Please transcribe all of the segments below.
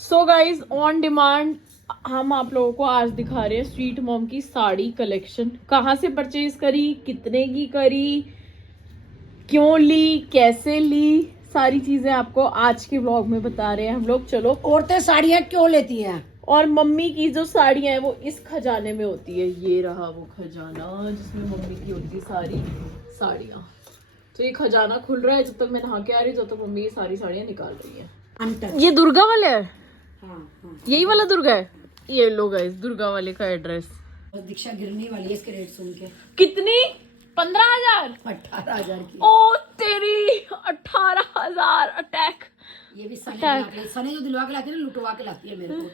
So guys on demand हम आप लोगों को आज दिखा रहे हैं स्वीट मॉम की साड़ी कलेक्शन। कहाँ से परचेज करी, कितने की करी, क्यों ली, कैसे ली, सारी चीजें आपको आज के व्लॉग में बता रहे हैं हम लोग। चलो, औरतें साड़ियाँ क्यों लेती हैं और मम्मी की जो साड़ियां हैं वो इस खजाने में होती है। ये रहा वो खजाना जिसमें मम्मी की होती है सारी साड़ियां। तो ये खजाना खुल रहा है जब तक मैं नहा के आ रही हूँ, जब तक मम्मी ये सारी साड़ियां निकाल रही है। ये दुर्गा वाला है। हाँ। यही वाला दुर्गा है। ये लो गाइस, दुर्गा वाले का एड्रेस। बस दीक्षा गिरने वाली है इसके रेट सुन के। कितनी? 15,000? 18,000 की। ओ तेरी, 18,000 अटैक। ये भी सने जो दिलवा के लाती है ना, लुटवा के लाती है मेरे को।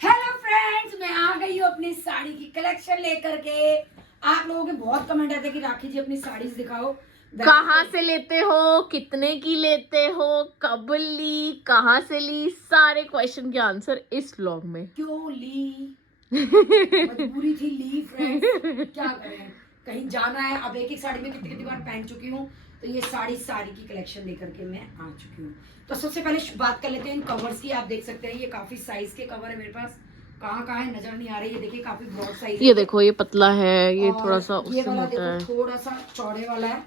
हेलो फ्रेंड्स, मैं आ गई हूँ अपनी साड़ी की कलेक्शन लेकर के। आप लोगों के बहुत कमेंट आते हैं कि राखी जी अपनी साड़ीज दिखाओ। कहाँ से लेते हो, कितने की लेते हो, कब ली, कहाँ से ली, सारे क्वेश्चन के आंसर इस व्लॉग में। क्यों ली? मजबूरी थी, ली फ्रेंड्स, क्या करें, कहीं जाना है। अब एक साड़ी में कितनी कितनी बार पहन चुकी हूँ, तो ये साड़ी की कलेक्शन लेकर के मैं आ चुकी हूँ। तो सबसे पहले बात कर लेते हैं इन कवर्स की। आप देख सकते हैं ये काफी साइज के कवर है मेरे पास। कहाँ है नजर नहीं आ रही है। देखिए काफी ब्रॉड साइज। ये देखो, ये पतला है, ये थोड़ा सा ये उससे वाला मोटा है। देखो थोड़ा सा चौड़े वाला है,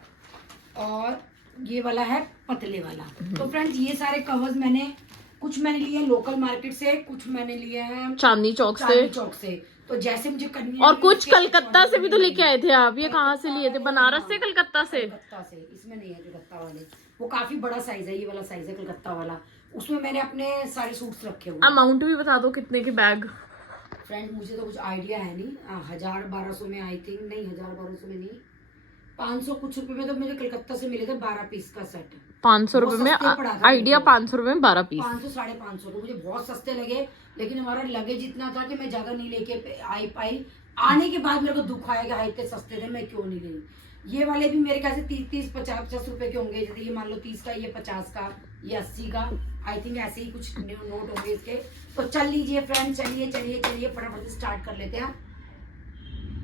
और ये वाला है पतले वाला। तो फ्रेंड्स ये सारे कवर्स कुछ मैंने लिए लोकल मार्केट से, कुछ मैंने लिए हैं चांदनी चौक से। तो जैसे मुझे कन्वीनियंट। और कुछ कलकत्ता से भी तो लेके आए थे आप। ये कहाँ से लिए थे? बनारस से, कलकत्ता से? कलकत्ता से। इसमें नहीं है कलकत्ता वाले, वो काफी बड़ा साइज है। ये वाला साइज है कलकत्ता वाला, उसमें मैंने अपने सारे सूट्स रखे हुए। अमाउंट भी बता दो कितने के बैग। फ्रेंड मुझे तो कुछ आइडिया है नहीं। 1000-1200 में आई थिंक, नहीं 1000-1200 में नहीं, 500 कुछ रुपए में तो मुझे कलकत्ता से मिले थे 12 पीस का सेट। 500 रुपए में आइडिया, 500 रुपए में 12 पीस। 500-550 तो मुझे बहुत सस्ते लगे। लेकिन हमारा लगेज इतना था कि मैं ज्यादा नहीं लेके आई पाई। आने के बाद मेरे को दुख आया कि इतने सस्ते थे, मैं क्यों नहीं गई। ये वाले भी मेरे ख्याल से 30-50 रुपए के होंगे। जैसे ये मान लो 30 का, ये 50 का, ये 80 का। आई थिंक ऐसे ही कुछ नोट होंगे इसके। तो चल लीजिए फ्रेंड, चलिए फटाफट से स्टार्ट कर लेते हैं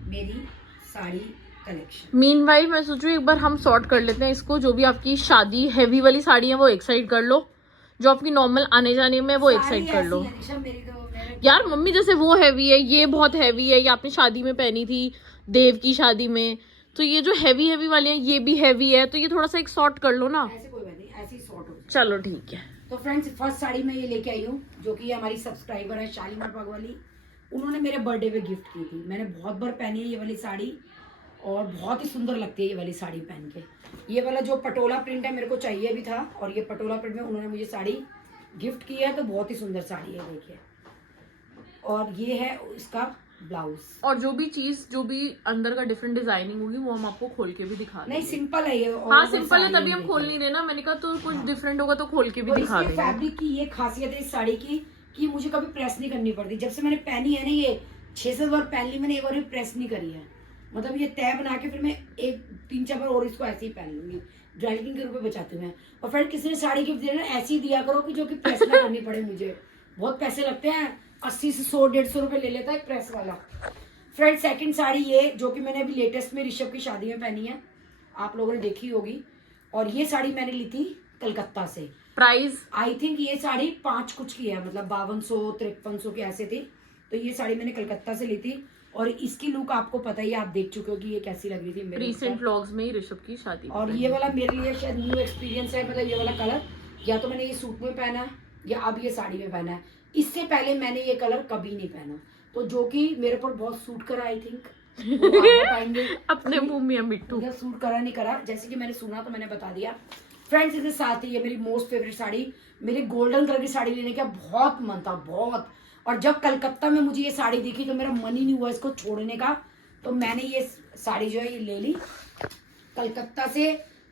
मेरी साड़ी कलेक्शन। मीनवाइल मैं सोचूं एक बार हम सॉर्ट कर लेते हैं इसको। जो भी आपकी शादी हैवी वाली साड़ी है वो एक साइड कर लो, जो आपकी नॉर्मल आने जाने में वो एक साइड कर लो। यार मम्मी जैसे वो हैवी है, ये बहुत हैवी है, ये आपने शादी में पहनी थी देव की शादी में, तो ये जो हैवी वाली है ये भी हैवी है, तो ये थोड़ा सा एक सॉर्ट कर लो ना। ऐसे कोई बात नहीं, ऐसे ही सॉर्ट हो। चलो ठीक है। तो फ्रेंड्स फर्स्ट साड़ी मैं ये लेके आई हूँ, जो कि हमारी सब्सक्राइबर है शालीमार बाग वाली। उन्होंने मेरे बर्थडे पे गिफ्ट की थी। मैंने बहुत बार पहनी है ये वाली साड़ी, और बहुत ही सुंदर लगती है ये वाली साड़ी पहन के। ये वाला जो पटोला प्रिंट है मेरे को चाहिए भी था, और ये पटोला प्रिंट में उन्होंने मुझे साड़ी गिफ्ट की है। तो बहुत ही सुंदर साड़ी है, देखिए। और ये है इसका ब्लाउज। और जो भी अंदर का डिफरेंट डिजाइनिंग होगी वो हम आपको खोल के भी दिखा देंगे। नहीं सिंपल है ये। हाँ सिंपल है, तभी हम खोल नहीं रहे ना। मैंने कहा तो कुछ डिफरेंट होगा तो खोल के भी दिखा देंगे। फैब्रिक की ये खासियत है इस साड़ी की कि मुझे कभी प्रेस नहीं करनी पड़ती। जब से मैंने पहनी है ना, ये 6-7 बार पहन ली मैंने, एक बार भी प्रेस नहीं करी है। मतलब ये तय बना के फिर मैं 3-4 बार और इसको ऐसे ही पहन लूंगी। ड्राइविंग के रुपए बचाती हूँ। और फ्रेंड किसी ने साड़ी गिफ्ट देना ऐसी ही दिया करो कि जो कि प्रेस ना करनी पड़े मुझे। बहुत पैसे लगते हैं, 80 से 100-150 रुपए ले लेता है प्रेस वाला। फ्रेंड सेकंड साड़ी ये, जो कि मैंने अभी लेटेस्ट में ऋषभ की शादी में पहनी है, आप लोगों ने देखी होगी। और ये साड़ी मैंने ली थी कलकत्ता से। प्राइस आई थिंक ये साड़ी 5 कुछ की है, मतलब 5200-5300 की ऐसे थी। तो ये साड़ी मैंने कलकत्ता से ली थी। और इसकी लुक आपको पता ही, आप देख चुके हो कि ये कैसी लग रही थी मेरे रिसेंट व्लॉग्स में ही ऋषभ की शादी। और ये वाला मेरे लिए शायद न्यू एक्सपीरियंस है। मतलब ये वाला कलर या तो मैंने ये सूट में पहना है या अब ये साड़ी में पहना है। इससे पहले मैंने ये कलर कभी नहीं पहना, तो जो कि मेरे पर बहुत सूट करा। आई थिंक बताएंगे अपने मुंह में मिट्टू सूट करा नहीं करा, जैसे कि मैंने सुना तो मैंने बता दिया। फ्रेंड्स इसके साथ ही ये मेरी मोस्ट फेवरेट साड़ी, मेरी गोल्डन कलर की साड़ी लेने का बहुत मन था, बहुत। और जब कलकत्ता में मुझे ये साड़ी दिखी तो मेरा मन ही नहीं हुआ इसको छोड़ने का। तो मैंने ये साड़ी जो है ये ले ली कलकत्ता से।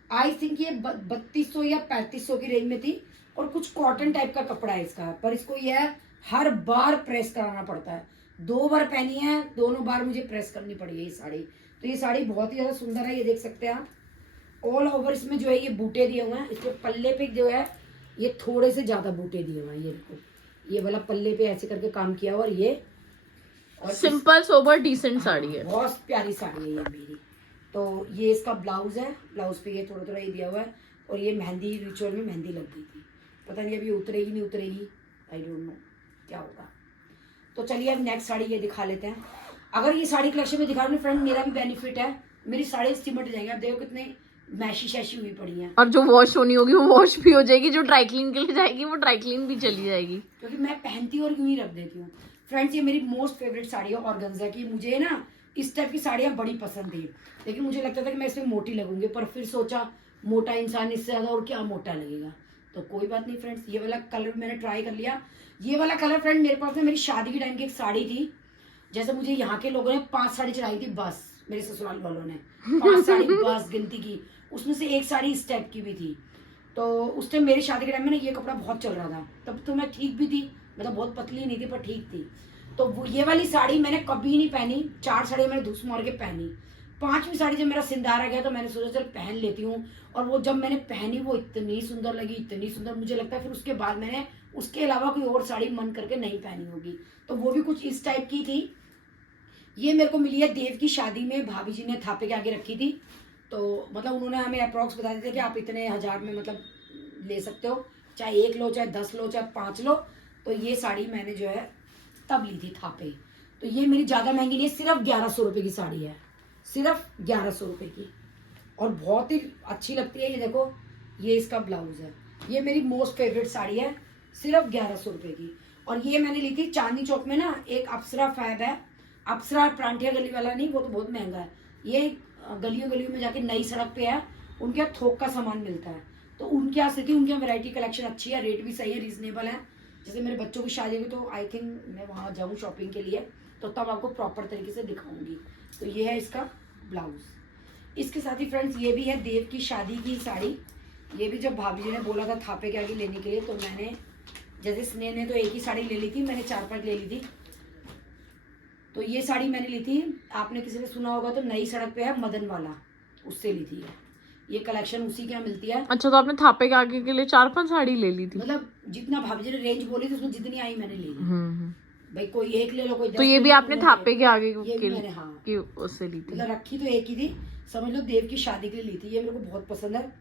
आई थिंक ये 3200 या 3500 की रेंज में थी। और कुछ कॉटन टाइप का कपड़ा है इसका, पर इसको यह हर बार प्रेस कराना पड़ता है। 2 बार पहनी है, दोनों बार मुझे प्रेस करनी पड़ी है ये साड़ी। तो ये साड़ी बहुत ही ज्यादा सुंदर है, ये देख सकते हैं आप। ऑल ओवर इसमें जो है ये बूटे दिए हुए हैं। इसके पल्ले पे जो है ये थोड़े से ज्यादा बूटे दिए हुए हैं। ये देखो, ये वाला पल्ले पे ऐसे करके काम किया हुआ, और ये सिंपल सोबर डिसेंट साड़ी है, बहुत प्यारी साड़ी है ये मेरी। तो ये इसका ब्लाउज है, ब्लाउज पे ये थोड़ा थोड़ा ये दिया हुआ है, और ये मेहंदी रिचुअल में मेहंदी लग गई थी, पता नहीं अभी उतरेगी नहीं उतरेगी, आई डोंट नो क्या होगा। तो चलिए अब नेक्स्ट साड़ी ये दिखा लेते हैं। अगर ये साड़ी कलेक्शन में दिखा रहे फ्रेंड, मेरा भी बेनिफिट है, मेरी साड़ी सिमट जाएंगे। आप देखो कितने मैशी शैशी हुई पड़ी है, और जो वॉश होनी होगी वो वॉश भी हो जाएगी, जो ड्राई क्लीन के लिए जाएगी वो ड्राई क्लीन भी चली जाएगी, क्योंकि मैं पहनती और यूं ही रख देती हूँ। फ्रेंड्स ये मेरी मोस्ट फेवरेट साड़ी है ऑर्गेन्जा की। मुझे ना इस टाइप की साड़ियाँ बड़ी पसंद थी, लेकिन मुझे लगता था कि मैं इसमें मोटी लगूंगी, पर फिर सोचा मोटा इंसान इससे ज्यादा और क्या मोटा लगेगा, तो कोई बात नहीं फ्रेंड्स। ये वाला कलर मैंने ट्राई कर लिया। ये वाला कलर फ्रेंड मेरे पास ना मेरी शादी के टाइम की एक साड़ी थी, जैसे मुझे यहाँ के लोगों ने 5 साड़ी चढ़ाई थी बस, मेरे ससुराल वालों ने 5 साड़ी बस गिनती की, उसमें से एक साड़ी इस टाइप की भी थी। तो उस टाइम मेरी शादी के टाइम में ना ये कपड़ा बहुत चल रहा था, तब तो मैं ठीक भी थी, मतलब बहुत पतली नहीं थी पर ठीक थी। तो ये वाली साड़ी मैंने कभी नहीं पहनी, 4 साड़ी मैंने धूस मार के पहनी। 5वीं साड़ी जब मेरा सिंदार आ गया तो मैंने सोचा चल पहन लेती हूँ, और वो जब मैंने पहनी वो इतनी सुंदर लगी, इतनी सुंदर, मुझे लगता है फिर उसके बाद मैंने उसके अलावा कोई और साड़ी मन करके नहीं पहनी होगी। तो वो भी कुछ इस टाइप की थी। ये मेरे को मिली है देव की शादी में, भाभी जी ने थापे के आगे रखी थी। तो मतलब उन्होंने हमें अप्रॉक्स बता दिया कि आप इतने हजार में मतलब ले सकते हो, चाहे 1 लो, चाहे 10 लो, चाहे 5 लो। तो ये साड़ी मैंने जो है तब ली थी थापे। तो ये मेरी ज़्यादा महंगी नहीं है, सिर्फ 1100 रुपये की साड़ी है, सिर्फ 1100 रुपये की, और बहुत ही अच्छी लगती है। ये देखो, ये इसका ब्लाउज है। ये मेरी मोस्ट फेवरेट साड़ी है, सिर्फ 1100 रुपये की। और ये मैंने ली थी चांदनी चौक में ना, एक अप्सरा फैब है, अप्सरा प्रांठिया गली वाला नहीं, वो तो बहुत महंगा है। ये गलियों गलियों में जाके नई सड़क पे है, उनके यहाँ थोक का सामान मिलता है, तो उनके यहाँ से थी। उनके यहाँ वैरायटी कलेक्शन अच्छी है, रेट भी सही है, रीजनेबल है। जैसे मेरे बच्चों की शादी हुई तो आई थिंक मैं वहाँ जाऊँ शॉपिंग के लिए, तो तब आपको प्रॉपर तरीके से दिखाऊंगी। तो ये है इसका ब्लाउज। इसके साथ ही फ्रेंड्स ये भी है देव की शादी की साड़ी। ये भी जब भाभी जी ने बोला था थापे के आगे लेने के लिए, तो मैंने, जैसे स्नेह ने तो एक ही साड़ी ले ली थी, मैंने 4-5 ले ली थी। तो ये साड़ी मैंने ली थी, आपने किसी ने सुना होगा तो नई सड़क पे है मदन वाला, उससे ली थी। ये कलेक्शन उसी के यहाँ मिलती है। अच्छा, तो आपने थापे के आगे के लिए 4-5 साड़ी ले ली थी? मतलब जितना भाभी जी ने रेंज बोली थी उसमें जितनी आई मैंने ले ली। भाई कोई एक ले लो, कोई 10। तो ये भी आपने थापे के आगे के लिए हाँ की उससे ली थी? मतलब रखी तो एक ही थी, समझ लो देव की शादी के लिए ली थी। ये मेरे को बहुत पसंद है,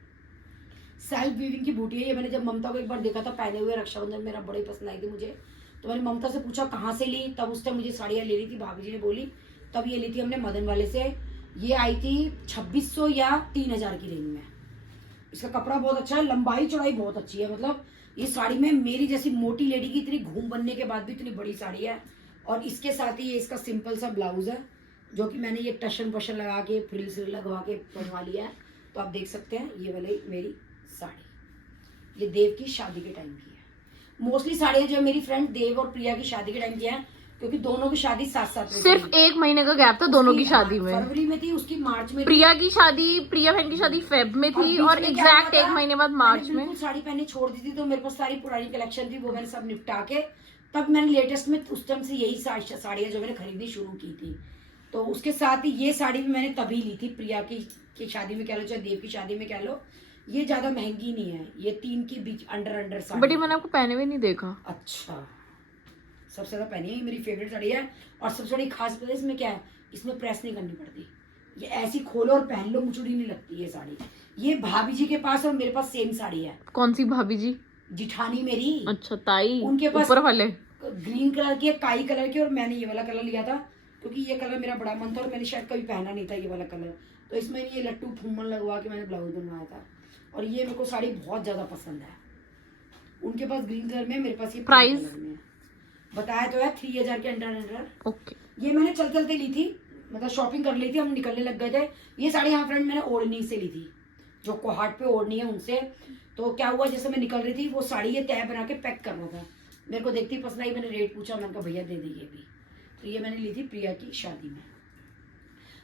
सेल्फ वीविंग की बूटी है। ये मैंने जब ममता को एक बार देखा था पहने हुए रक्षाबंधन, मेरा बड़ी पसंद आई थी मुझे। तो मैंने ममता से पूछा कहाँ से ली, तब उस टाइम मुझे साड़ियाँ ले रही थी, भाभी जी ने बोली, तब ये ली थी हमने मदन वाले से। ये आई थी 2600 या 3000 की रेंज में। इसका कपड़ा बहुत अच्छा है, लंबाई चौड़ाई बहुत अच्छी है। मतलब ये साड़ी में मेरी जैसी मोटी लेडी की इतनी घूम बनने के बाद भी इतनी बड़ी साड़ी है। और इसके साथ ही ये इसका सिंपल सा ब्लाउज है, जो कि मैंने ये टशन पशन लगा के फ्रिल से लगवा के बनवा लिया है। तो आप देख सकते हैं ये वाली मेरी साड़ी, ये देव की शादी के टाइम की है। मोस्टली साड़ियाँ जो है मेरी फ्रेंड देव और प्रिया की शादी के टाइम की है, क्योंकि दोनों की शादी साथ-साथ में सिर्फ थी। 1 महीने का गैप था दोनों की शादी में। फरवरी में थी, उसकी मार्च में। प्रिया की शादी, प्रिया बहन की शादी फेब में थी, और एग्जैक्ट 1 महीने बाद मार्च में। साड़ी पहने छोड़ दी थी, तो मेरे पास सारी पुरानी कलेक्शन थी, वो मैंने सब निपटा के तब मैंने लेटेस्ट में उस टाइम से यही साड़ियाँ जो मैंने खरीदनी शुरू की थी। तो उसके साथ ही ये साड़ी भी मैंने तभी ली थी, प्रिया की शादी में कह लो, चाहे देव की शादी में कह लो। ये ज्यादा महंगी नहीं है, ये 3 के बीच अंडर साड़ी। बट ये मैंने आपको पहने हुए नहीं देखा। अच्छा, सबसे ज्यादा पहनी है, ये मेरी फेवरेट साड़ी है। और सबसे बड़ी खास बात है इसमें क्या है, इसमें प्रेस नहीं करनी पड़ती, ये ऐसी खोलो और पहन लो, मुचुड़ी नहीं लगती ये साड़ी। ये भाभी जी के पास और मेरे पास सेम साड़ी है। कौन सी भाभी जी? जिठानी मेरी। अच्छा, ताई। उनके पास ऊपर वाले ग्रीन कलर की है, काई कलर की, और मैंने ये वाला कलर लिया था क्योंकि ये कलर मेरा बड़ा मन था और मैंने शायद कभी पहना नहीं था ये वाला कलर। तो इसमें ये लट्टू फुम्मन लगवा के मैंने ब्लाउज बनवाया था, और ये मेरे को साड़ी बहुत ज्यादा पसंद है। उनके पास ग्रीन कलर में, मेरे पास ये प्राइस बताया तो है 3000 के अंडर। ओके। ये मैंने चलते चलते ली थी, मतलब शॉपिंग कर ली थी, हम निकलने लग गए थे। ये साड़ी यहाँ फ्रेंड मैंने ओढ़नी से ली थी, जो कोहाट पे ओढ़नी है उनसे। तो क्या हुआ, जैसे मैं निकल रही थी वो साड़ी ये तय बना के पैक कर रहा था, मेरे को देखती पसंद आई, मैंने रेट पूछा, मैंने कहा भैया दे दीजिए भी। तो ये मैंने ली थी प्रिया की शादी में।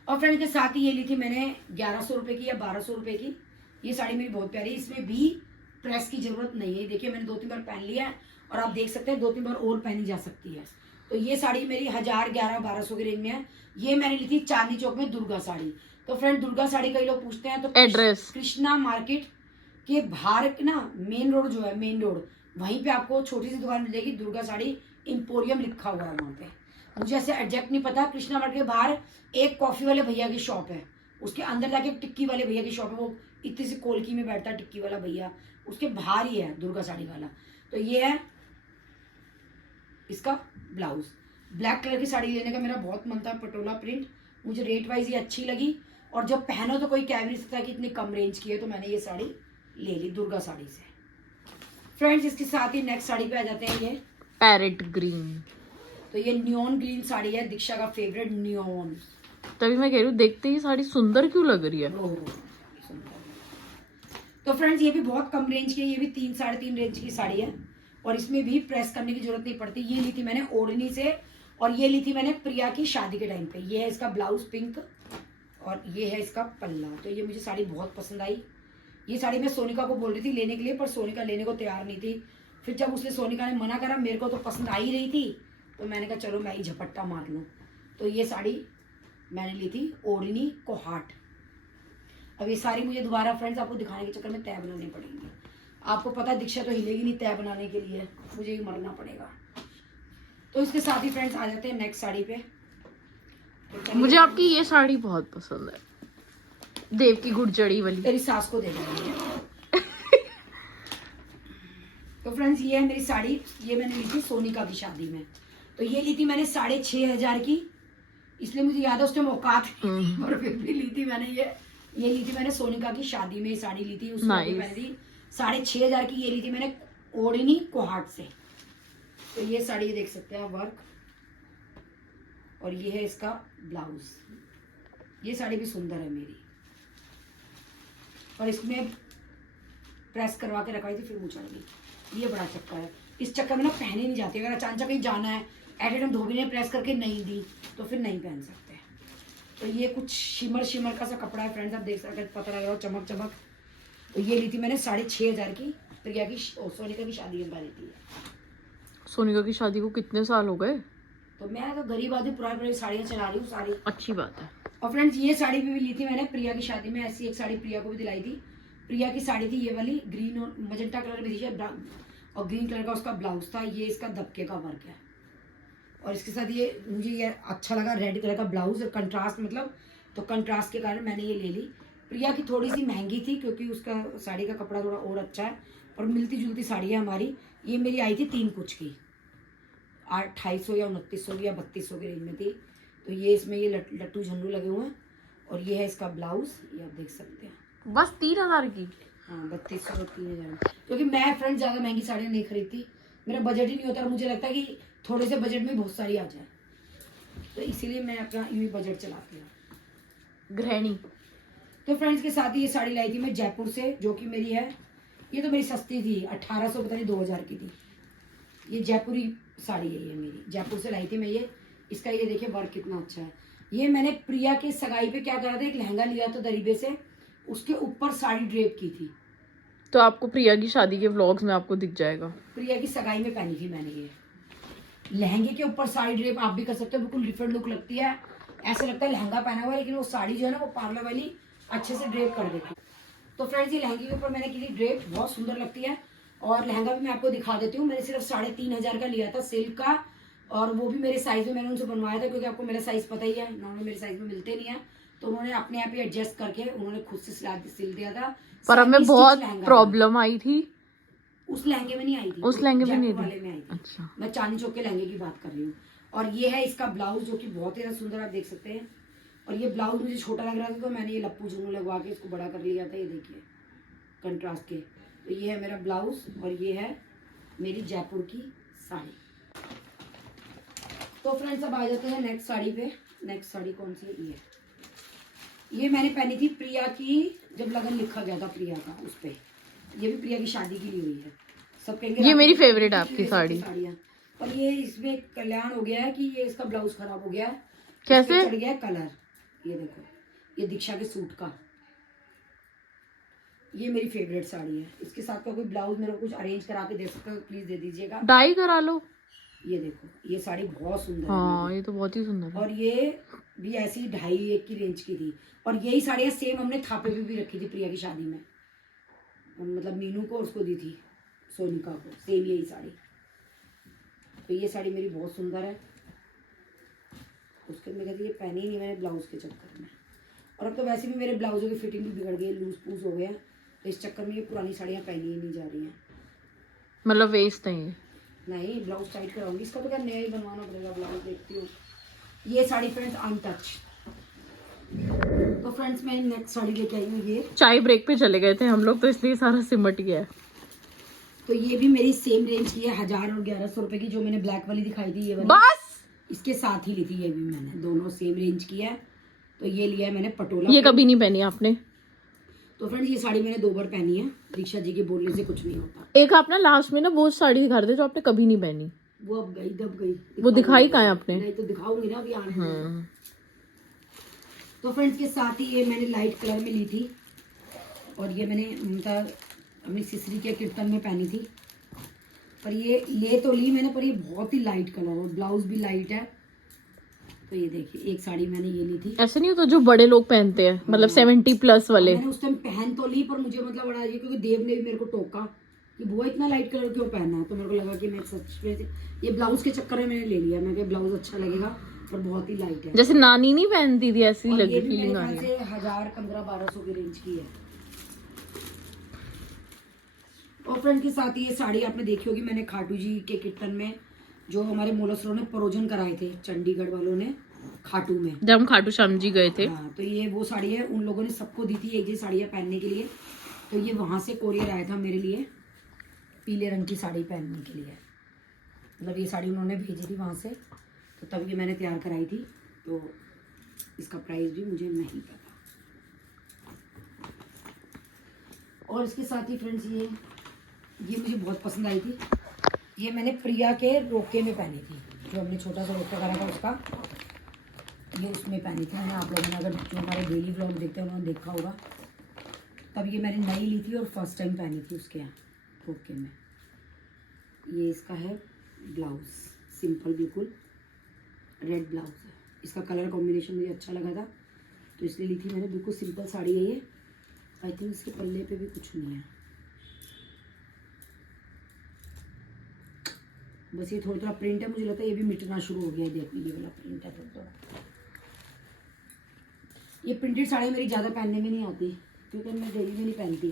और फ्रेंड के साथ ही ये ली थी मैंने 1100 रुपये की या 1200 रुपये की। ये साड़ी मेरी बहुत प्यारी, इसमें भी प्रेस की जरूरत नहीं है। देखिए मैंने 2-3 बार पहन लिया है, और आप देख सकते हैं 2-3 बार और पहनी जा सकती है। तो ये साड़ी मेरी 1000, 1100, 1200 की रेंज में है। ये मैंने ली थी चांदनी चौक में दुर्गा साड़ी। तो फ्रेंड दुर्गा साड़ी कई लोग पूछते हैं, तो एड्रेस कृष्णा मार्केट के बाहर ना मेन रोड जो है, मेन रोड, वहीं पे आपको छोटी सी दुकान मिल जाएगी, दुर्गा साड़ी इंपोरियम लिखा हुआ है वहाँ पे। मुझे ऐसे एग्जैक्ट नहीं पता। कृष्णा मार्केट के बाहर एक कॉफी वाले भैया की शॉप है, उसके अंदर जाके टिक्की वाले भैया की शॉप है, वो इतनी सी कोलकी में बैठता है टिक्की वाला भैया, उसके बाहर ही है दुर्गा साड़ी वाला। तो ये है इसका ब्लाउज। ब्लैक कलर की साड़ी लेने का मेरा बहुत मन था, पटोला प्रिंट, मुझे रेट वाइज ये अच्छी लगी, और जब पहनो तो कोई कह नहीं सकता कि इतनी कम रेंज की है, तो मैंने ये साड़ी ले ली दुर्गा साड़ी से। फ्रेंड्स इसके साथ ही नेक्स्ट साड़ी पे आ जाते हैं, ये पैरेट ग्रीन। तो ये नियॉन ग्रीन साड़ी है, दीक्षा का फेवरेट नियॉन। तभी मैं कह रही हूँ देखते ही साड़ी सुंदर क्यों लग रही है। तो फ्रेंड्स ये भी बहुत कम रेंज की है, ये भी 3-3.5 रेंज की साड़ी है, और इसमें भी प्रेस करने की जरूरत नहीं पड़ती। ये ली थी मैंने ओढ़नी से, और ये ली थी मैंने प्रिया की शादी के टाइम पे। ये है इसका ब्लाउज पिंक, और ये है इसका पल्ला। तो ये मुझे साड़ी बहुत पसंद आई। ये साड़ी मैं सोनिका को बोल रही थी लेने के लिए, पर सोनिका लेने को तैयार नहीं थी। फिर जब उसने सोनिका ने मना करा, मेरे को तो पसंद आ ही रही थी, तो मैंने कहा चलो मैं ही झपट्टा मार लूँ। तो ये साड़ी मैंने ली थी ओढ़नी कोहाट। अब ये सारी मुझे दोबारा फ्रेंड्स आपको दिखाने के चक्कर में तय बनाने पड़ेंगे। आपको पता दीक्षा तो हिलेगी नहीं तय बनाने के लिए, मुझे ही मरना पड़ेगा। तो इसके साथ ही फ्रेंड्स आ जाते हैं नेक्स्ट साड़ी पे। तो मुझे आपकी ये साड़ी बहुत पसंद है, देव की गुड़चड़ी वाली। तेरी सास को दे देंगे। तो फ्रेंड्स ये है मेरी साड़ी, ये मैंने ली थी सोनिका की शादी में। तो ये ली थी मैंने 6500 की, इसलिए मुझे याद है उस टाइम औकात थी, और फिर भी ली थी मैंने ये ली थी मैंने सोनिका की शादी में। साड़ी ली थी उसमें मैंने दी 6500 की। ये ली थी मैंने ओढ़नी कोहाट से। तो ये साड़ी देख सकते हैं वर्क, और ये है इसका ब्लाउज। ये साड़ी भी सुंदर है मेरी, और इसमें प्रेस करवा के रखाई थी, फिर मुझे लगी। ये बड़ा चक्कर है, इस चक्कर में ना पहने नहीं जाती। अगर अचानक कहीं जाना है, एट ए टाइम धोबी ने प्रेस करके नहीं दी, तो फिर नहीं पहन सकते। तो ये कुछ शिमर का सा कपड़ा है फ्रेंड्स, आप देख सकते हैं, पता लग रहा हो चमक चमक। तो ये ली थी मैंने 6500 की, प्रिया की सोनिका की शादी में ली थी। सोनिका की शादी को कितने साल हो गए? तो मैं तो गरीब आदमी पुरानी साड़ियाँ चला रही हूँ सारी। अच्छी बात है। और फ्रेंड्स ये साड़ी भी ली थी मैंने प्रिया की शादी में। ऐसी एक साड़ी प्रिया को भी दिलाई थी। प्रिया की साड़ी थी ये वाली, ग्रीन और मजेंटा कलर में थी, और ग्रीन कलर का उसका ब्लाउज था। ये इसका दबके का वर्क है, और इसके साथ ये मुझे ये अच्छा लगा, रेड कलर का ब्लाउज, कंट्रास्ट मतलब, तो कंट्रास्ट के कारण मैंने ये ले ली। प्रिया की थोड़ी सी महंगी थी, क्योंकि उसका साड़ी का कपड़ा थोड़ा और अच्छा है, और मिलती जुलती साड़ी है हमारी। ये मेरी आई थी 3 कुछ की, 2800 या 2900 की या 3200 की रेंज में थी। तो ये इसमें ये लट्टू झंडू लगे हुए हैं, और ये है इसका ब्लाउज, ये आप देख सकते हैं। बस 3000 की? हाँ 3200 और 3000। क्योंकि मैं फ्रेंड ज़्यादा महंगी साड़ियाँ नहीं खरीदती, मेरा बजट ही नहीं होता, और मुझे लगता है कि थोड़े से बजट में बहुत सारी आ जाए, तो इसीलिए मैं अपना यूँ ही बजट चलाती हूँ। गृहिणी। तो फ्रेंड्स के साथ ही ये साड़ी लाई थी मैं जयपुर से, जो कि मेरी है, ये तो मेरी सस्ती थी, 1800 पता नहीं 2000 की थी। ये जयपुरी साड़ी है, ये मेरी जयपुर से लाई थी मैं ये। इसका ये देखिए वर्क कितना अच्छा है। ये मैंने प्रिया के सगाई पे क्या करा था, एक लहंगा लिया था दरीबे से, उसके ऊपर साड़ी ड्रेप की थी। तो आपको प्रिया की शादी के व्लॉग्स में आपको दिख जाएगा। प्रिया की सगाई में पहनी थी मैंने ये लहंगे के ऊपर साड़ी ड्रेप। आप भी कर सकते हो, बिल्कुल डिफरेंट लुक लगती है, ऐसा लगता है लहंगा पहना हुआ है, लेकिन वो साड़ी जो है ना वो पार्लर वाली अच्छे से ड्रेप कर देती है। तो फ्रेंड्स ये लहंगे के ऊपर मैंने की थी ड्रेप, बहुत सुंदर लगती है। और लहंगा भी मैं आपको दिखा देती हूँ। मैंने सिर्फ 3500 का लिया था सिल्क का, और वो भी मेरे साइज में मैंने उनसे बनवाया था, क्योंकि आपको मेरा साइज पता ही है, नॉर्मल मेरे साइज में मिलते नहीं है, तो उन्होंने अपने आप ही एडजस्ट करके उन्होंने खुद से सिल दिया था। पर हमें बहुत प्रॉब्लम आई थी। उस लहंगे में नहीं आई थी, उस लहंगे में नहीं वाले में आई थी। अच्छा, मैं चांदनी चौक के लहंगे की बात कर रही हूँ। और ये है इसका ब्लाउज, जो कि बहुत ही सुंदर, आप देख सकते हैं। और ये ब्लाउज मुझे छोटा लग रहा था, तो मैंने ये लप्पू झुन्नू लगवा के इसको बड़ा कर लिया था। ये देखिए कंट्रास्ट के। तो ये है मेरा ब्लाउज, और ये है मेरी जयपुर की साड़ी। तो फ्रेंड्स अब आ जाते हैं नेक्स्ट साड़ी पे। नेक्स्ट साड़ी कौन सी है? ये मैंने पहनी थी प्रिया की, जब लगन लिखा गया था प्रिया का, उस पे। ये भी प्रिया की शादी की ली हुई है। सब कहेंगे ये मेरी फेवरेट है आपकी साड़ियाँ। और ये इसमें कल्याण हो गया है कि ये इसका ब्लाउज खराब हो गया है। कैसे? चढ़ गया कलर। ये देखो, ये दीक्षा के सूट का, ये मेरी फेवरेट साड़ी है। इसके साथ का कोई ब्लाउज मेरे को कुछ अरेंज करा के दे सकते हो, प्लीज दे दीजिएगा। डाई करा लो। ये देखो, ये साड़ी बहुत सुंदर है हाँ मेरी। ये तो बहुत ही सुंदर है। और ये भी ऐसी 2.5-1 की रेंज की थी। और यही साड़ियाँ सेम हमने थापे पे भी रखी थी प्रिया की शादी में, मतलब मीनू को, उसको दी थी सोनिका को, सेम यही साड़ी। तो ये साड़ी मेरी बहुत सुंदर है। उसके मैं कहती ये पहनी ही नहीं मैंने ब्लाउज के चक्कर में। और अब तो वैसे भी मेरे ब्लाउजों की फिटिंग भी बिगड़ गई, लूज पूज हो गया, तो इस चक्कर में ये पुरानी साड़ियाँ पहनी ही नहीं जा रही हैं। मतलब वेस्ट नहीं। नहीं, ब्लाउज टाइट कराऊंगी इसका, तो क्या नया ही बनवाना पड़ेगा ब्लाउज। देखती हूँ ये साड़ी फ्रेंड्स अनटच। तो फ्रेंड्स मैं नेक्स्ट साड़ी लेके आई हूँ ये। चाय ब्रेक पे चले गए थे हम लोग तो इसलिए सारा सिमट गया है। तो ये भी मेरी सेम रेंज की है, 1000 और 1100 रुपए की, जो मैंने ब्लैक वाली दिखाई थी ये वाली, बस इसके साथ ही ली थी। ये भी मैंने दोनों सेम रेंज की है। तो ये लिया है मैंने पटोला। ये कभी नहीं पहनी आपने? तो फ्रेंड्स ये साड़ी मैंने 2 बार पहनी है, दीक्षा जी के बोलने से कुछ नहीं होता। एक आप ना लास्ट में ना वो साड़ी दिखा रहे थे जो आपने कभी नहीं पहनी। वो अब गई, दब गई। वो दिखाई कहाँ है आपने? नहीं तो दिखाऊंगी ना अभी आने में। तो फ्रेंड्स के साथ ही ये मैंने लाइट कलर में ली थी, और ये मैंने मतलब अपनी सिसरी के कीर्तन में पहनी थी। पर ये तो ली मैंने, पर ये बहुत ही लाइट कलर और ब्लाउज भी लाइट है। तो ये देखिए, एक साड़ी मैंने ये ली थी। ऐसे नहीं होता जो बड़े लोग पहनते हैं, मतलब 70+ वाले। मैंने उस टाइम पहन तो ली, पर मुझे मतलब बड़ा ये, क्योंकि देव ने भी मेरे को टोका कि बुआ इतना लाइट कलर क्यों पहनना है, तो मेरे को लगा कि मैं सच में ये ब्लाउज के चक्कर में मैंने ले लिया। मैं ब्लाउज अच्छा लगेगा, पर बहुत ही लाइट है। जैसे नानी नहीं पहनती थी ऐसी और लगी ये भी फीलिंग मेरे आ रही ख्याल है। से 1000, 1500-1200 की रेंज की है। और फ्रेंड के साथ ये साड़ी आपने देखी होगी, मैंने खाटू जी के कीर्तन में, जो हमारे मोलसरों ने प्रोजन कराए थे, चंडीगढ़ वालों ने, खाटू में, जब हम खाटू श्याम जी गए थे। हाँ, तो ये वो साड़ी है, उन लोगों ने सबको दी थी एक जैसी साड़ियाँ पहनने के लिए। तो ये वहाँ से कोरियर आया था मेरे लिए, पीले रंग की साड़ी पहनने के लिए। मतलब ये साड़ी उन्होंने भेजी थी वहाँ से, तो तब ये मैंने तैयार कराई थी। तो इसका प्राइस भी मुझे नहीं पता। और इसके साथ ही फ्रेंड्स ये मुझे बहुत पसंद आई थी। ये मैंने प्रिया के रोके में पहनी थी, जो हमने छोटा सा रोका करा था उसका, ये उसमें पहनी थी मैंने। आप लोगों ने अगर जो हमारे डेली व्लॉग देखते हैं उन्होंने देखा होगा। तब ये मैंने नई ली थी और फर्स्ट टाइम पहनी थी उसके यहाँ रोके में। ये इसका है ब्लाउज, सिंपल बिल्कुल रेड ब्लाउज है। इसका कलर कॉम्बिनेशन मुझे अच्छा लगा था, तो इसलिए ली थी मैंने। बिल्कुल सिंपल साड़ी है ये। आई थिंक इसके पल्ले पे भी कुछ नहीं है, बस ये थोड़ा थोड़ा प्रिंट है। मुझे लगता है ये भी मिटना शुरू हो गया है। देखो ये वाला प्रिंट है थोड़ा थोड़ा। ये प्रिंटेड साड़ी मेरी ज़्यादा पहनने में नहीं आती, क्योंकि मैं डेली में नहीं पहनती।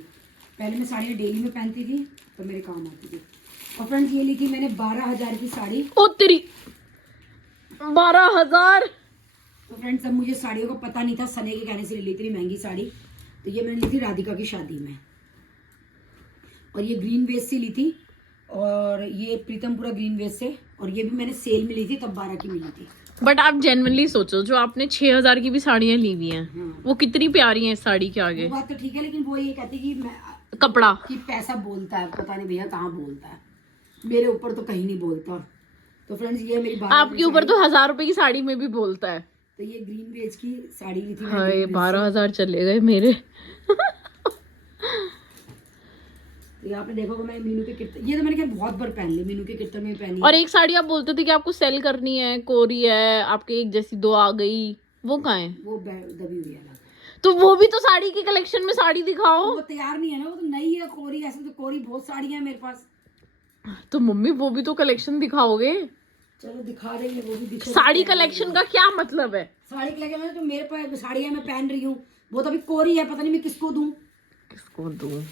पहले मैं साड़ियाँ डेली में पहनती थी तो मेरे काम आती थी। और फ्रेंड्स ये ली थी मैंने 12,000 की साड़ी। ओ तेरी 12,000। तो फ्रेंड्स अब मुझे साड़ियों का पता नहीं था, सने के कहने से ले ली इतनी महंगी साड़ी। तो ये मैंने ली थी राधिका की शादी में, और ये ग्रीन वेस्ट से ली थी, और ये प्रीतमपुरा ग्रीन वेस्ट से। और ये भी मैंने सेल में ली थी, तब 12 की मिली थी। बट आप जेन्युइनली सोचो, जो आपने 6,000 की भी साड़ियाँ ली हुई हैं, हाँ। वो कितनी प्यारी हैं इस साड़ी के आगे। वो बात तो ठीक है, लेकिन वो ये कहती कि मैं कपड़ा कि पैसा बोलता है, पता नहीं भैया कहाँ बोलता है, मेरे ऊपर तो कहीं नहीं बोलता। तो फ्रेंड्स ये मेरी बात, आपके ऊपर तो 1,000 रुपए की साड़ी में भी बोलता है। तो ये ग्रीन वेज की साड़ी ली थी मैंने, हाय green veg से। 12,000 चले गए मेरे। तो यहाँ पे देखोगे मैंने मीनू के कीर्तन, ये तो मैंने क्या बहुत बार पहन ली, मीनू के कीर्तन में पहनी। और एक साड़ी आप बोलते थे कि आपको सेल करनी है, कोरी है, आपके एक जैसी 2 आ गई, वो कहाँ है? वो दबी हुई है। तो वो भी तो साड़ी के कलेक्शन में साड़ी दिखाओ। वो तैयार नहीं है ना, वो तो नई है कोरी। ऐसे तो कोरी बहुत साड़ियां है मेरे पास। तो मम्मी वो भी तो कलेक्शन दिखाओगे। चलो दिखा देंगे, वो भी दिखा। साड़ी कलेक्शन का क्या मतलब है? साड़ी कलेक्शन में जो मेरे पास साड़ियां मैं पहन रही हूँ, वो तो अभी कोरी है, पता नहीं मैं किसको दूं। किसको दूं?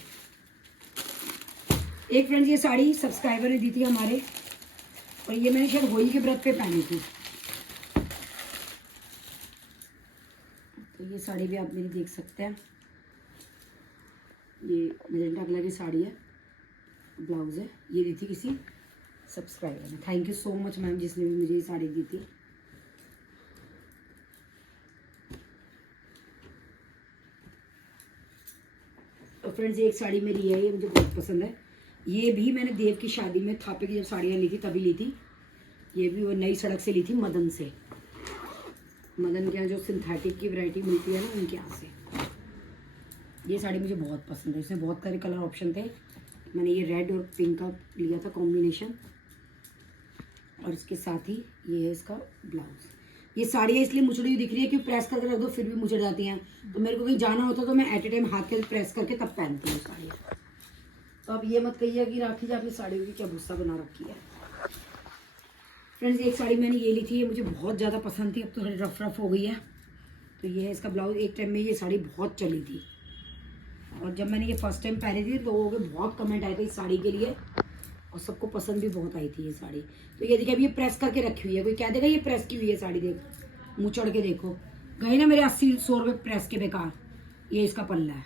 एक फ्रेंड ये साड़ी सब्सक्राइबर ने दी थी हमारे, और ये मैंने शायद होली के व्रत पे पहनी थी। तो ये साड़ी भी आप मेरी देख सकते हैं। ये मेजेंटा कलर की साड़ी है, ब्लाउज है। ये दी थी किसी सब्सक्राइबर ने। Thank you so much ma'am, जिसने भी मुझे ये साड़ी दी थी। तो फ्रेंड्स एक साड़ी मेरी है, ये मुझे बहुत पसंद है। ये भी मैंने देव की शादी में थापे की जब साड़ियाँ ली थी तभी ली थी। ये भी वो नई सड़क से ली थी, मदन से। मदन के यहाँ जो सिंथेटिक की वैरायटी मिलती है ना, उनके यहाँ से। ये साड़ी मुझे बहुत पसंद है, इसमें बहुत सारे कलर ऑप्शन थे। मैंने ये रेड और पिंक का लिया था कॉम्बिनेशन। और इसके साथ ही ये है इसका ब्लाउज। ये साड़ियाँ इसलिए मुचड़ी हुई दिख रही है कि प्रेस करके रख दो फिर भी मुचड़ जाती हैं, तो मेरे को कहीं जाना होता तो मैं एट ए टाइम हाथ के प्रेस करके तब पहनती हूँ साड़ियाँ। तो अब ये मत कहिए कि राखी जी आपने साड़ियों की क्या भूसा बना रखी है। फ्रेंड्स एक साड़ी मैंने ये ली थी, ये मुझे बहुत ज़्यादा पसंद थी, अब तो थोड़ी रफ रफ हो गई है। तो ये है इसका ब्लाउज। एक टाइम में ये साड़ी बहुत चली थी और जब मैंने ये फर्स्ट टाइम पहनी थी लोगों के बहुत कमेंट आए थे इस साड़ी के लिए और सबको पसंद भी बहुत आई थी ये साड़ी। तो ये देखिए अब ये प्रेस करके रखी हुई है, कोई कह देगा ये प्रेस की हुई है साड़ी, देख मुँह चढ़ के देखो, गए ना मेरे 80-100 रुपये प्रेस के बेकार। ये इसका पल्ला है,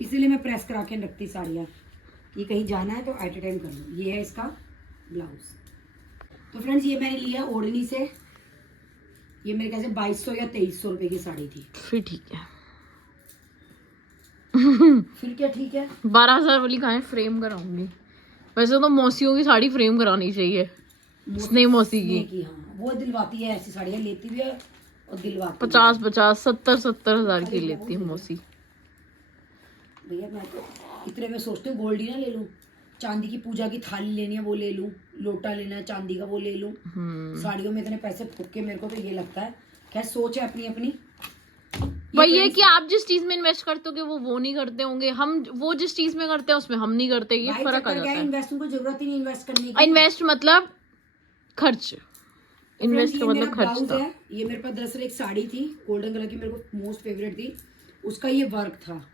इसीलिए मैं प्रेस करा के रखती साड़ियाँ, ये कहीं जाना है तो एट ए टाइम कर लो। ये है इसका ब्लाउज। तो फ्रेंड्स ये मैंने लिया ओढ़नी से, ये मेरे ख्याल से 2200 या 2300 रुपये की साड़ी थी। फिर ठीक है। फिर क्या ठीक है, 12,000 वाली कहाँ फ्रेम कराऊंगी। वैसे तो मौसियों की साड़ी फ्रेम करानी चाहिए, स्नेह मौसी की। हाँ वो दिलवाती है, ऐसी साड़ियाँ लेती भी है और दिलवाती 50-50 70,000 की लेती है मौसी। भैया मैं तो इतने में सोचती हूँ गोल्ड ही ना ले लूँ, चांदी की पूजा की थाली लेनी है वो ले लूँ, लोटा लेना है चांदी का वो ले लूँ। साड़ियों में इतने पैसे फूक के मेरे को तो ये लगता है, क्या सोच है अपनी अपनी। वही है कि आप जिस चीज में इन्वेस्ट करते हो वो नहीं करते होंगे, हम वो जिस चीज में करते हैं उसमें हम नहीं करते, ये फर्क आ जाता है। इन्वेस्टमेंट को जरूरत ही नहीं इन्वेस्ट करने की। इन्वेस्ट मतलब खर्च, इन्वेस्ट का मतलब खर्च था। ये मेरे पास दरअसल एक साड़ी थी गोल्डन कलर की, मेरे को मोस्ट फेवरेट थी, उसका ये वर्क था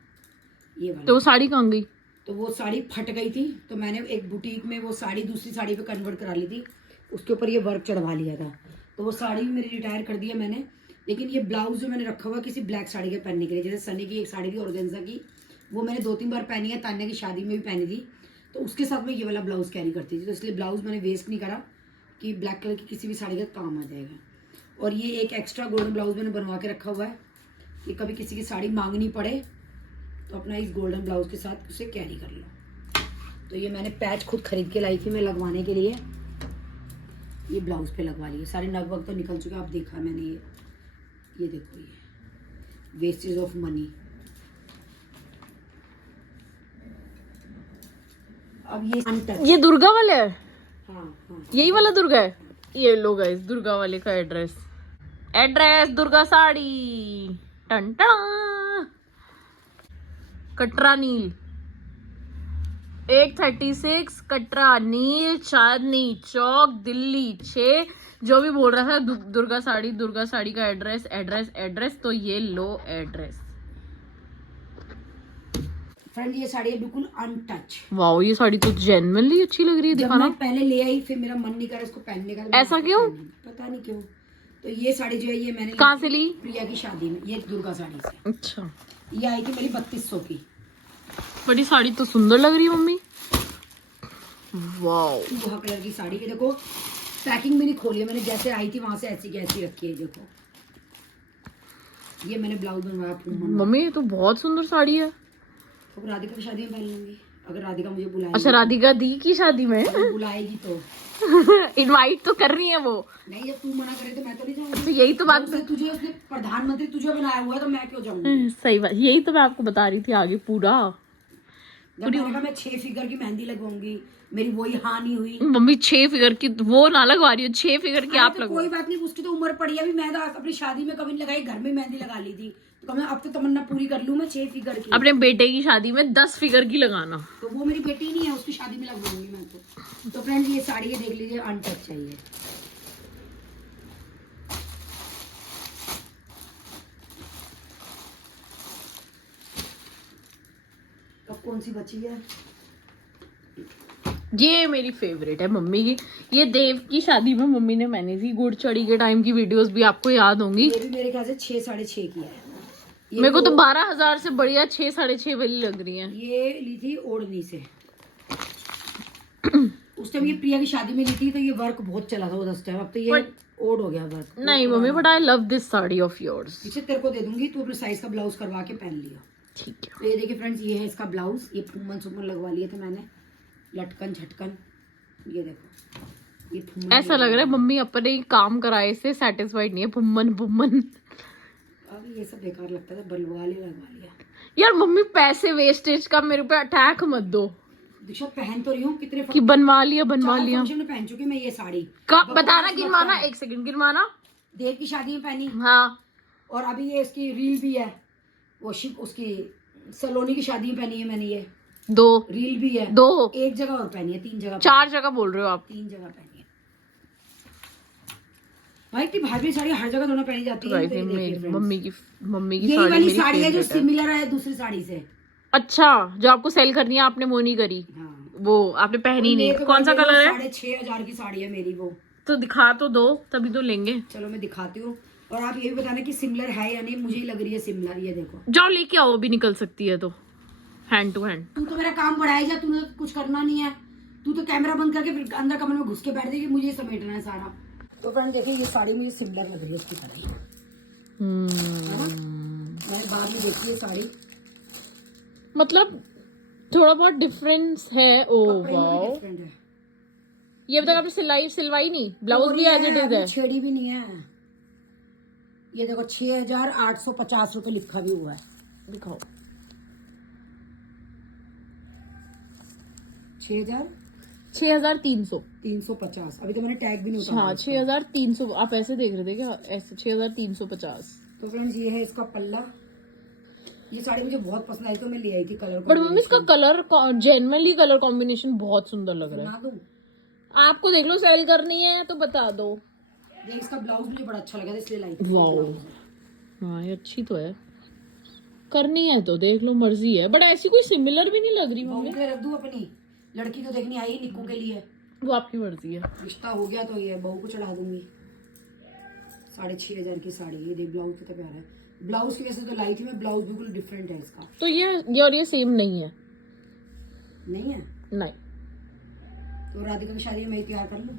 ये वाला। तो वो साड़ी कहाँ गई? तो वो साड़ी फट गई थी, तो मैंने एक बुटीक में वो साड़ी दूसरी साड़ी पे कन्वर्ट करा ली थी, उसके ऊपर ये वर्क चढ़वा लिया था, तो वो साड़ी भी मेरी रिटायर कर दी है मैंने। लेकिन ये ब्लाउज जो मैंने रखा हुआ किसी ब्लैक साड़ी के पहनने के लिए, जैसे सनी की एक साड़ी थी ऑर्गेन्जा की, वो मैंने 2-3 बार पहनी है, तान्या की शादी में भी पहनी थी, तो उसके साथ मैं ये वाला ब्लाउज कैरी करती थी, तो इसलिए ब्लाउज मैंने वेस्ट नहीं करा कि ब्लैक कलर की किसी भी साड़ी का काम आ जाएगा। और ये एक एक्स्ट्रा गोल्डन ब्लाउज मैंने बनवा के रखा हुआ है कि कभी किसी की साड़ी मांगनी पड़े तो अपना इस गोल्डन ब्लाउज के साथ उसे कैरी कर लो। तो ये मैंने पैच खुद खरीद के लाई थी मैं लगवाने के लिए, ये ब्लाउज पे लगवा लिए। सारे नग वग तो निकल चुके, आप देखा मैंने ये देखो, ये वेस्टेज ऑफ मनी। अब ये दुर्गा वाला है। हाँ यही वाला दुर्गा है। ये लो गाइस दुर्गा वाले का एड्रेस दुर्गा साड़ी टन टन, कटरा नील 136 कटरा नील चांदनी चौक दिल्ली 6। जो भी बोल रहा था दुर्गा साड़ी का एड्रेस तो ये लो एड्रेस। फ्रेंड ये साड़ी है बिल्कुल अनटच। वाओ ये साड़ी तो जेन्युइनली अच्छी लग रही है, दिखाना। पहले ले आई फिर मेरा मन नहीं करा इसको पहनने का। ऐसा क्यों? पता नहीं क्यों। तो ये साड़ी जो है ये मैंने कहाँ से ली? प्रिया की शादी में, ये दुर्गा साड़ी से। अच्छा ये आई थी मेरी 3200 की। बड़ी साड़ी तो सुंदर लग रही है मम्मी। वाओ वहा कलर की साड़ी, ये देखो पैकिंग भी नहीं खोली है मैंने, जैसे आई थी वहां से ऐसी की ऐसी रखी है। देखो ये मैंने ब्लाउज बनवाया मम्मी, ये तो बहुत सुंदर साड़ी है। तो राधिका की शादी में पहन लूंगी अगर राधिका मुझे बुलाएगी। अच्छा राधिका दी की शादी में बुलाएगी तो इनवाइट तो कर रही है वो। नहीं जब तू मना करे तो मैं तो नहीं जाऊंगी। तो यही तो बात, तुझे उसने प्रधानमंत्री तुझे बनाया हुआ है तो मैं क्यों जाऊंगी। सही बात, यही तो मैं आपको बता रही थी आगे पूरा। मैं 6 फिगर की मेहंदी लगवाऊंगी, मेरी वही हानि हुई। मम्मी 6 फिगर की वो ना लगवा रही हो, 6 फिगर की आप तो कोई बात नहीं, उसकी तो उम्र पड़ी है। अभी मैं तो अपनी शादी में कभी नहीं लगाई, घर में मेहंदी लगा ली थी, तो अब तो तमन्ना पूरी कर लूं मैं 6 फिगर की। अपने बेटे की शादी में 10 फिगर की लगाना। तो वो मेरी बेटी नहीं है, उसकी शादी में लगवाऊंगी मैं तो फ्रेंड्स ये साड़ी है देख लीजिए, अनटच चाहिए। अब कौन सी बची है? ये मेरी फेवरेट है मम्मी की। ये देव की शादी में मम्मी ने पहनी थी, गुड़ चढ़ी के टाइम की वीडियोस भी आपको याद होंगी। ये भी मेरे ख्याल से 6-6.5 की है। मेरे को तो 12,000 से बढ़िया 6-6.5 वाली लग रही है। ये ली थी ओढ़नी से उस टाइम, ये प्रिया की शादी में ली थी, तो ये वर्क बहुत चला था उस टाइम। अब तो ये ओढ़ हो गया वर्क। नहीं mummy, but I love this sari of yours. इसे तेरे को दे दूंगी, तू अपने साइज का ब्लाउज करवा के पहन लियो। ठीक है। तो ये देखिए फ्रेंड्स, ये है इसका ब्लाउज। ये फूमन लगवा लिए थे मैंने, लटकन झटकन। ये देखो ये फूमन ऐसा लग रहा है मम्मी अपने ही काम कराए से सेटिस्फाइड नहीं है। फुम्मन अब ये सब बेकार लगता था, बलवा लिया लगवा लिया। यार मम्मी पैसे वेस्टेज का मेरे पे अटैक मत दो। दीक्षा पहन तो रही हूँ कितने कि बनवा लिया फंक्शन में पहन चुकी मैं ये साड़ी। कब बताना, गिनवाना, 1 सेकंड गिनवाना। देव की शादी में पहनी, हाँ, और अभी ये इसकी रील भी है, वो शिप उसकी सलोनी की शादी में पहनी है मैंने ये 2 रील भी है, 2 एक जगह और पहनी है, 3 जगह 4 जगह बोल रहे हो आप। 3 जगह पहनी है भाई। इतनी भारी साड़ी हर जगह दोनों पहनी जाती है। तो मेरी मम्मी की यही साड़ी वाली मेरी साड़ी है जो favorite है। सिमिलर है दूसरी साड़ी से। अच्छा, जो आपको सेल करनी है आपने वो नहीं करी। हाँ। वो आपने पहनी नहीं। तो कौन सा कलर है? 6,500 की साड़ी है मेरी वो। तो दिखा तो दो, तभी तो लेंगे। चलो मैं दिखाती हूँ, और आप ये भी बताना कि सिमिलर है या नहीं। मुझे ही लग रही है सिमिलर, ये देखो। जाओ लेके आओ, अभी निकल सकती है तो, हैंड टू हैंड। तू तो मेरा काम बढ़ाई जा, तूने कुछ करना नहीं है। तू तो कैमरा बंद करके फिर अंदर कमरे में घुस के बैठ जाएगी, मुझे समेटना है सारा। तो फ्रेंड देखिए, ये साड़ी मुझे सिमिलर लग रही है उसकी तरह, है ना? मैंने बाद में देखी है साड़ी, मतलब थोड़ा बहुत डिफरेंस है। ओ वाओ, डिफरेंट है। ये अब तक आपने सिलवाई नहीं? ब्लाउज भी एज इट इज है, छेड़ी भी नहीं है। ये देखो 6,850 रुपए लिखा भी हुआ है। दिखाओ। 6,300। 350। अभी तो मैंने टैग भी नहीं उतारा। हाँ 6,300। आप ऐसे देख रहे थे क्या? ऐसे 6,350। तो फ्रेंड्स ये है इसका पल्ला। ये साड़ी मुझे बहुत पसंद आई तो मैं ले आई थी कलर। बट मम्मी इसका कलर, जेन्युइनली कलर कॉम्बिनेशन बहुत सुंदर लग रहा है। दूं? आपको देख लो, सेल करनी है तो बता दो। देख इसका ब्लाउज मुझे बड़ा अच्छा लगा था इसलिए लाई थी। वाओ, हाँ ये अच्छी तो है। करनी है तो देख लो, मर्जी है। बट ऐसी कोई सिमिलर भी नहीं लग रही मम्मी। बहू के रख दूं अपनी, लड़की तो देखनी आई निक्कू के लिए। वो आपकी मर्जी है। रिश्ता हो गया तो ये बहू को चढ़ा दूंगी। 6,500 की साड़ी। ये देख ब्लाउज कितना प्यारा है। ब्लाउज की वजह से तो लाई थी मैं, ब्लाउज बिल्कुल डिफरेंट है इसका। तो ये और ये सेम नहीं है? नहीं है। नहीं। तो राधिका की शादी में मैं तैयार कर लूं?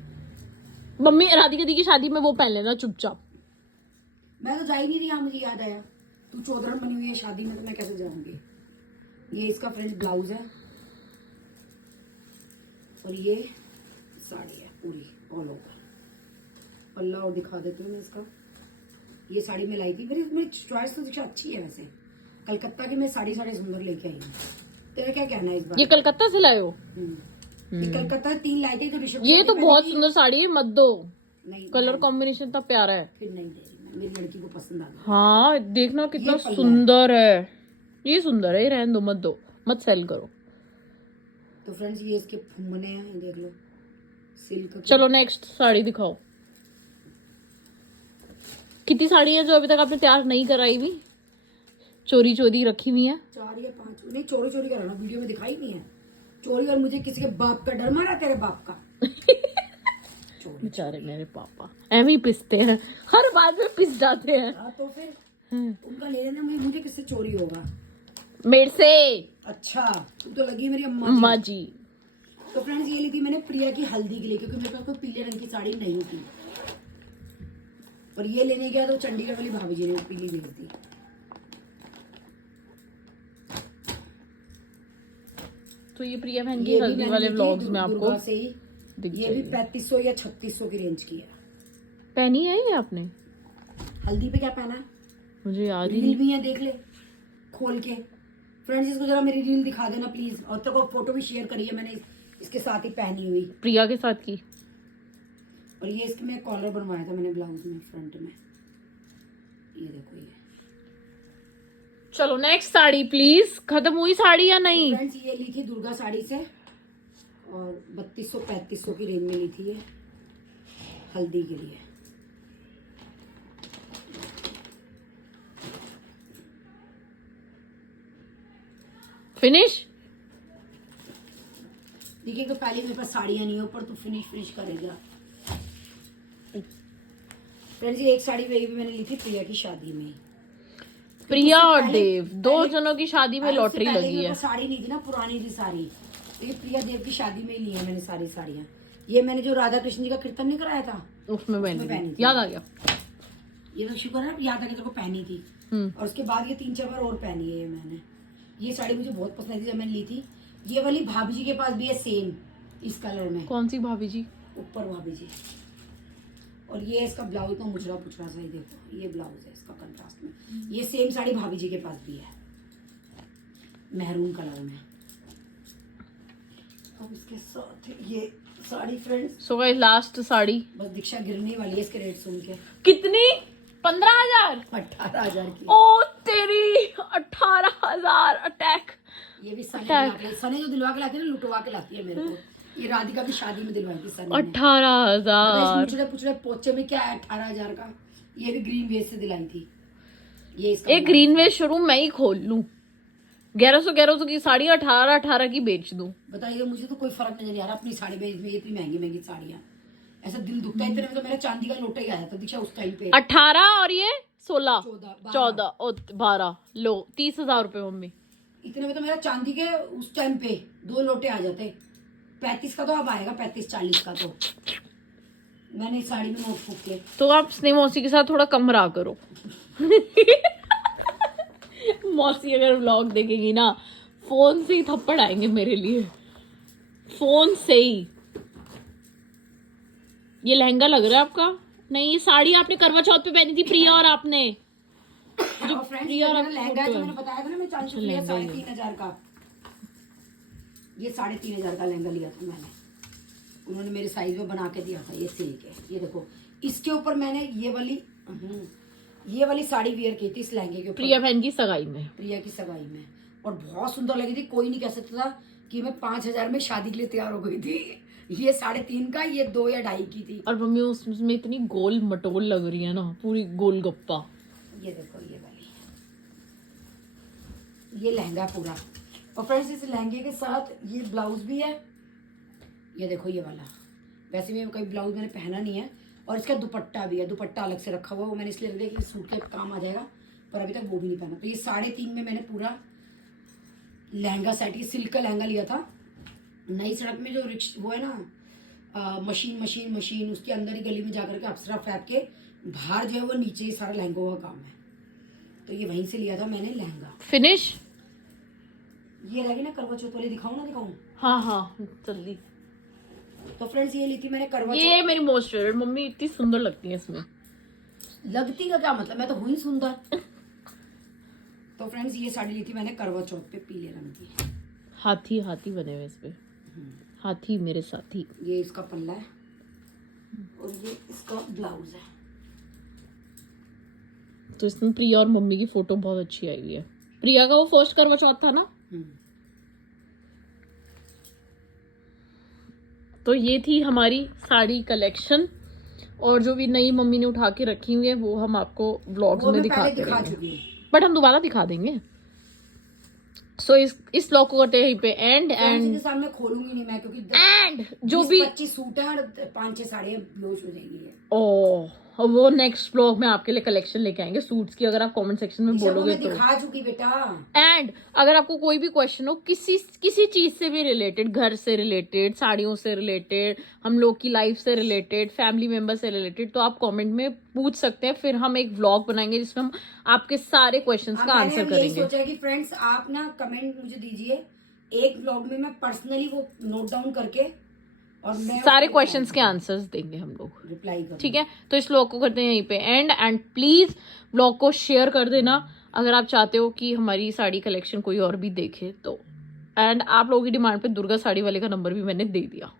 मम्मी राधिका दी की शादी में वो पहन लेना चुपचाप। मैं तो जा ही नहीं रही, मुझे याद आया तू चौधरन बनी हुई है शादी में, तो मैं कैसे जाऊंगी। ये इसका फ्रेंड ब्लाउज है, और ये साड़ी है पूरी ऑल ओवर। पल्ला और दिखा देती हूँ मैं इसका। ये साड़ी मैं लाई थी, मेरी चॉइस तो दिखा अच्छी है वैसे। कलकत्ता की मैं साड़ी सुंदर लेके आई हूँ। तेरा क्या कहना है इस बार? ये कलकत्ता से लाए हो? ये कलकत्ता 3 लाई थी तो ऋषभ। ये तो बहुत सुंदर साड़ी है, मत दो। नहीं, कलर कॉम्बिनेशन इतना प्यारा है। फिर नहीं दे रही मैं, मेरी लड़की को पसंद आ गया। हाँ देखना कितना सुंदर है। ये सुंदर है, ये रहने दो, मत दो, मत सेल करो। तो फ्रेंड्स ये इसके फुम्मने हैं, ये देख लो सिल्क। चलो नेक्स्ट साड़ी दिखाओ। कितनी साड़ी है जो अभी तक आपने तैयार नहीं कराई भी, चोरी रखी हुई है? 4 या 5। नहीं चोरी कराना, वीडियो में दिखाई नहीं है चोरी। और मुझे किसी के बाप का डर मारा, तेरे बाप का। बेचारे मेरे पापा ऐਵੇਂ ही पिसते हैं, हर बात में पिस जाते हैं। तो फिर उनका ले लेना, मुझे किससे चोरी होगा? मेरे से। अच्छा तू तो लगी मेरी अम्मा जी। तो फ्रेंड्स ये ली थी मैंने प्रिया की हल्दी के लिए, क्योंकि मेरे पास कोई पीले रंग की साड़ी नहीं थी। और ये लेने गया तो चंडीगढ़ वाली भाभी जी ने पीली भेज दी। तो ये प्रिया बहन की हल्दी वाले व्लॉग्स में आपको से ही ये भी 3500 या 3600 की रेंज की है। पहनी है ये आपने? हल्दी पे क्या पहना है मुझे याद ही रील भी है, देख ले खोल के। फ्रेंड्स इसको जरा मेरी रील दिखा देना प्लीज। और तो को फोटो भी शेयर करी है मैंने इसके साथ ही पहनी हुई, प्रिया के साथ की। और ये इसके मैं कॉलर बनवाया था मैंने ब्लाउज में फ्रंट में। ये देखो ये। चलो नेक्स्ट साड़ी प्लीज। खत्म हुई साड़ी या नहीं? फ्रेंड्स ये ली थी दुर्गा साड़ी से, और 3200-3500 की रेंज में ली थी ये हल्दी के लिए। फिनिश देखिए तो पहले मेरे पास साड़ियाँ नहीं है, ऊपर तो फिनिश करेगा। फ्रेंड्स ये एक साड़ी वही भी मैंने ली थी प्रिया की शादी में। प्रिया और देव दो जनों की शादी में लॉटरी लगी है। साड़ी नहीं थी ना, पुरानी थी साड़ी, तो ये प्रिया देव की शादी में ली है मैंने सारी साड़ियाँ। ये मैंने जो राधा कृष्ण जी का कीर्तन नहीं कराया था उसमें पहनी थी। याद आ गया। ये तो शुक्र है याद आ गया, तेरे को पहनी थी। और उसके बाद ये 3-4 बार और पहनी है ये मैंने। ये साड़ी मुझे बहुत पसंद आई थी जब मैंने ली थी। ये वाली भाभी जी के पास भी है सेम इस कलर में। कौन सी भाभी जी? ऊपर भाभी जी। और ये इसका ब्लाउज तो मुचड़ा पुचड़ा सा ही देखो, ये ब्लाउज है इसका कंट्रास्ट में। ये सेम साड़ी भाभी जी के पास भी है, मैरून कलर में। अब इसके साथ ये sari friends, so guys last sari बस दीक्षा गिरने वाली है इसके रेट सुन के। कितनी? 15,000? 18,000 की। ओ तेरी 18,000 अटैक। ये भी सने जो दिलवा के लाती है ना, लुटवा के लाती है मेरे को। ये राधिका की शादी में दिलवाई थी सने ने। 18,000। पुछड़े पोचे में क्या है 18,000 का। ये भी ग्रीन वेस्ट से दिलाई थी। ये इसका एक ग्रीन वेस्ट शोरूम मैं ही खोल लूं, 1100 की साड़ी 18 की बेच दूं। बताइए, मुझे तो कोई फर्क नहीं आ रहा अपनी साड़ी में, इसमें इतनी महंगी महंगी साड़ियाँ। ऐसा दिल दुखता है। इतने में तो मेरा चांदी का लोटा ही आया था दीक्षा उस टाइम पे। 18 और ये 16 14 14 12 लो 30,000 रुपए मम्मी। इतने में तो मेरा चांदी के उस टाइम पे 2 लोटे आ जाते। 35 का तो अब आएगा, 35-40 का तो मैंने इस साड़ी में नोट फूक के। तो आप स्नेह मौसी के साथ थोड़ा कम रहा करो। मौसी अगर व्लॉग देखेगी ना, फोन से ही थप्पड़ आएंगे मेरे लिए, फोन से ही। ये लहंगा लग रहा है आपका? नहीं, ये साड़ी आपने करवा चौथ पे पहनी थी प्रिया और आपने। जो प्रिया और लहंगा है जो मैंने बताया था ना, मैं 3,500 का, ये 3,500 का लहंगा लिया था मैंने। उन्होंने मेरे साइज में बना के दिया था। ये सिल्क है, ये देखो। इसके ऊपर मैंने ये वाली साड़ी वियर की थी इस लहंगे के ऊपर, प्रिया बहन की सगाई में, प्रिया की सगाई में, और बहुत सुंदर लगी थी। कोई नहीं कह सकता था कि मैं 5,000 में शादी के लिए तैयार हो गई थी। ये 3.5 का, ये 2 या 2.5 की थी। और मम्मी उसमें इतनी गोल मटोल लग रही है ना, पूरी गोलगप्पा। ये देखो, ये वाली, ये लहंगा पूरा। और फ्रेंड्स इस लहंगे के साथ ये ब्लाउज भी है। ये देखो ये वाला। वैसे भी कोई ब्लाउज मैंने पहना नहीं है। और इसका दुपट्टा भी है, दुपट्टा अलग से रखा हुआ है। वो मैंने इसलिए रख दिया कि सूट के काम आ जाएगा, पर अभी तक वो भी नहीं पहना। तो ये 3.5 में मैंने पूरा लहंगा सेट, ये सिल्क का लहंगा लिया था। नई सड़क में जो वो है ना, मशीन उसके अंदर ही गली में जाकर के अप्सरा फैब के बाहर जो है वो नीचे ही सारा लहंगों का काम है। तो ये वहीं से लिया था मैंने लहंगा। फिनिश ये रहेगी ना करवा चौथ वाली, दिखाऊं? हाँ जल्दी। तो फ्रेंड्स ये ली थी मैंने करवा ये मेरी मोस्ट फेवरेट, मम्मी इतनी सुंदर लगती है इसमें। लगती का क्या मतलब, मैं तो हुई सुंदर। तो फ्रेंड्स ये साड़ी ली थी मैंने करवा चौथ पे, पीले रंग की। हाथी बने हुए इस पे, हाथी मेरे साथी। ये इसका पल्ला है और ये इसका ब्लाउज है। तो इसमें प्रिया और मम्मी की फोटो बहुत अच्छी आई है। प्रिया का वो फर्स्ट करवा चौथ था ना। तो ये थी हमारी साड़ी कलेक्शन, और जो भी नई मम्मी ने उठा के रखी हुई है वो हम आपको व्लॉग्स में दिखा देंगे, बट हम दोबारा दिखा देंगे। सो इस व्लॉग को करते हैं यहीं पे एंड सामने खोलूंगी नहीं मैं, क्योंकि जो भी 25 सूट है और 5-6 साड़ियाँ बेहोश हो जाएंगी। ओह, वो नेक्स्ट व्लॉग में आपके लिए कलेक्शन लेके आएंगे सूट्स की, अगर आप कमेंट सेक्शन में बोलोगे तो। दिखा चुकी बेटा। एंड अगर आपको कोई भी क्वेश्चन हो किसी चीज से भी रिलेटेड, घर से रिलेटेड, साड़ियों से रिलेटेड, हम लोग की लाइफ से रिलेटेड, फैमिली मेंबर से रिलेटेड, तो आप कमेंट में पूछ सकते हैं। फिर हम एक व्लॉग बनाएंगे जिसमें हम आपके सारे क्वेश्चंस का आंसर करेंगे। सोचा कि फ्रेंड्स आप ना कमेंट मुझे दीजिए, एक व्लॉग में मैं पर्सनली वो नोट डाउन करके और मैं सारे क्वेश्चंस के आंसर्स देंगे हम लोग, रिप्लाई करूंगी। ठीक है। तो इस व्लॉग को करते हैं यहीं पे एंड प्लीज व्लॉग को शेयर कर देना अगर आप चाहते हो कि हमारी साड़ी कलेक्शन कोई और भी देखे तो। एंड आप लोगों की डिमांड पे दुर्गा साड़ी वाले का नंबर भी मैंने दे दिया।